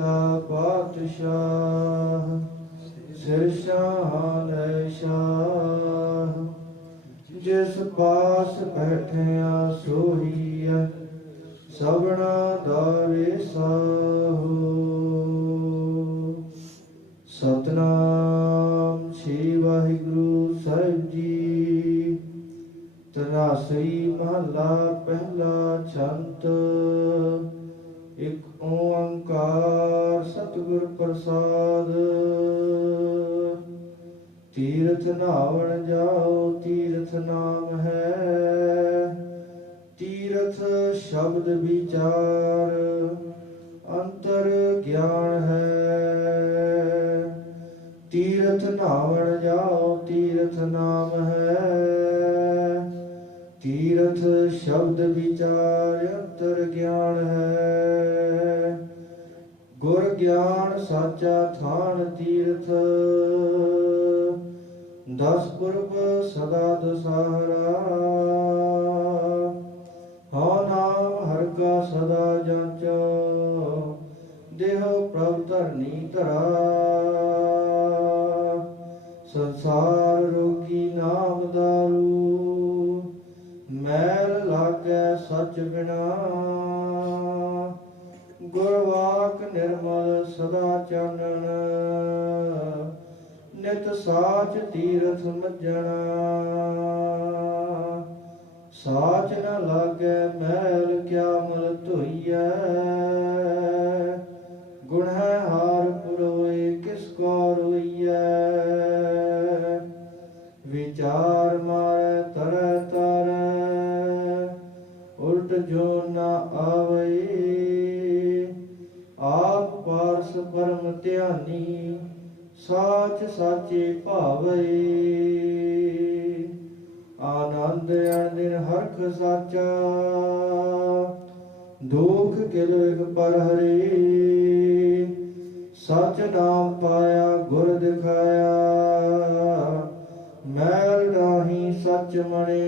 ਸੱਚਾ ਪਾਤਸ਼ਾਹ ਸਿਰਸ਼ਾਹ ਸ਼ਾਨ ਸ਼ਾਹ। ਜਿਸ ਪਾਸ ਬੈਠਿਆ ਸੋਹੀਐ ਸਭਨਾ ਦਾਰੇ ਵਿਸਾਹੋ ਸਤਨਾਮ ਸ੍ਰੀ ਵਾਹਿਗੁਰੂ ਸਾਹਿਬ ਜੀ। ਤਨਾਸਰੀ ਮਹਲਾ ਪਹਿਲਾ ਛੰਤ। ਇੱਕ ਓੰਕਾਰ ਸਤਿਗੁਰ ਪ੍ਰਸਾਦ। ਤੀਰਥ ਨਾਵਣ ਜਾਓ, ਤੀਰਥ ਨਾਮ ਹੈ। ਤੀਰਥ ਸ਼ਬਦ ਵਿਚਾਰ, ਅੰਤਰ ਗਿਆਨ ਹੈ। ਤੀਰਥ ਨਾਵਣ ਜਾਓ, ਤੀਰਥ ਨਾਮ ਹੈ। ਤੀਰਥ ਸ਼ਬਦ ਵਿਚਾਰ, ਅੰਤਰ ਗਿਆਨ ਹੈ। ਗੁਰ ਗਿਆਨ ਸਾਚਾ ਥਾਨ ਤੀਰਥ। ਦਸ ਪੁਰਬ ਸਦਾ ਦਸਾਰਾ ਹਉ ਨਾਮ ਹਰ ਕਾ ਸਦਾ ਜਾਂਚ। ਦੇਹ ਪ੍ਰਭ ਧਰਨੀ ਧਰਾ। ਸੰਸਾਰ ਰੋਗੀ ਨਾਮ ਦਾਰੂ। ਮੈਲ ਲਾਗੈ ਸਚ ਬਿਨਾ। ਗੁਰਵਾਕ ਨਿਰਮਲ ਸਦਾ ਚਾਨਣ। ਨਿਤ ਸਾਚ ਤੀਰਥ ਮੱਜਣਾ ਸਾਚ ਨ ਲਾਗੈ ਮਹਿਲ ਕਿਆ ਮਲ ਧੋਈਐ। ਗੁਣ ਹੈ ਹਾਰ ਪੁਰੋਏ ਕਿਸ ਕੋ ਰੋਈਐ। ਵਿਚਾਰ ਪਾਰਸ ਪਰਮ ਧਿਆਨੀ, ਸਾਚ ਸਾਚੇ ਭਾਵੇ। ਆਨੰਦ ਅਣ ਹਰਖ ਸਾਚਾ, ਦੁਖ ਕਿਲ ਇਕ ਪਰ ਹਰੇ ਸਚ ਨਾਮ ਪਾਇਆ, ਗੁਰ ਦਿਖਾਇਆ, ਮੈਲ ਰਾਹੀ ਸਚ ਮਣੇ।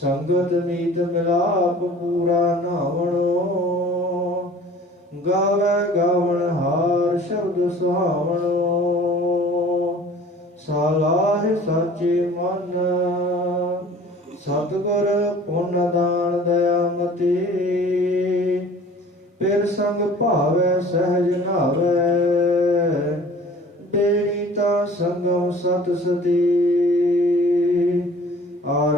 ਸੰਗਤ ਨੀਤ ਮਿਲਾਪ ਪੂਰਾ ਨਾਵਣੋ। ਗਾਵੇ ਗਾਵਣ ਹਾਰ ਸ਼ਬਦ ਸੁਹਾਵਣੋ। ਸਾਲਾਹ ਸਾਚੇ ਮਨ, ਸਤਿਗੁਰ ਪੁੰਨ ਦਾਨ ਦਇਆ ਮਤੀ। ਪਿਰ ਸੰਗ ਭਾਵੇ ਸਹਿਜ ਨਾਵੈ ਬੇੜੀ ਤਾਂ ਸੰਗਮ ਸਤ ਸਤੀ। ਆਰਾਧ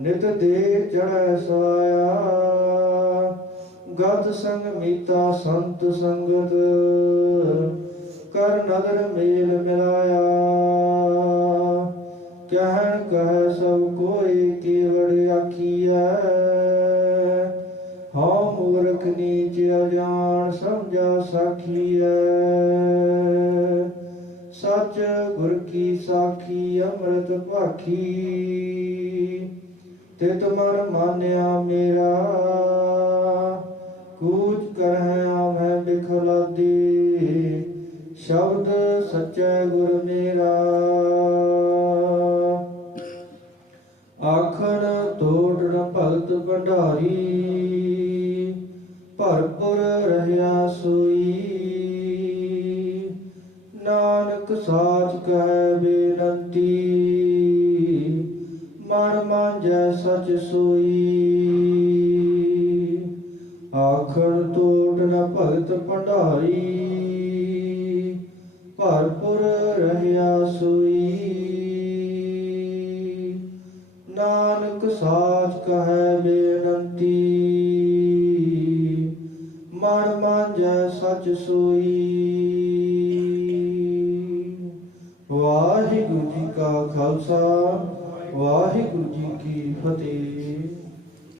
ਨਿਤ ਦੇ ਚੜੈ ਸਵਾਇਆ ਗਤ ਸੰਗ ਮੀਤਾ ਸੰਤ ਸੰਗਤ, ਕਰ ਨਦਰ ਮੇਲ ਮਿਲਾਇਆ। ਕਹਿਣ ਕਹਿ ਸਭ ਕੋਈ ਕੇਵੜ ਆਖੀਐ। ਹਉ ਮੂਰਖ ਨੀਚ ਅਜਾਣ ਸਮਝਾ ਸਾਖੀਐ। ਸੱਚ ਗੁਰ ਕੀ ਸਾਖੀ, ਅੰਮ੍ਰਿਤ ਭਾਖੀ। ਤਿਤ ਮਨ ਮਾਨਿਆ ਮੇਰਾ, ਕੂਚ ਕਰਹਿ ਆਵੈ ਬਿਖਲਾਦੀ ਸ਼ਬਦ ਸਚੈ ਗੁਰ ਮੇਰਾ। ਆਖਣ ਤੋੜਨ ਭਗਤ ਭੰਡਾਰੀ, ਭਰਪੁਰ ਰਹਿਆ ਸੋਈ। ਨਾਨਕ ਸਾਚ ਕਹਿ ਮਾਂਜੈ ਸਚ ਸੋਈ। ਆਖਣ ਤੋੜ ਨ ਭਗਤ ਭੰਡਾਰੀ। ਭਰਪੁਰ ਰਹਿਆ ਸੋਈ। ਨਾਨਕ ਸਾਚ ਕਹੈ ਬੇਨੰਤੀ। ਮਨ ਮਾਂਜੈ ਸਚ ਸੋਈ। ਵਾਹਿਗੁਰੂ ਜੀ ਕਾ ਖਾਲਸਾ। ਵਾਹਿਗੁਰੂ ਜੀ ਕੀ ਫਤਿਹ।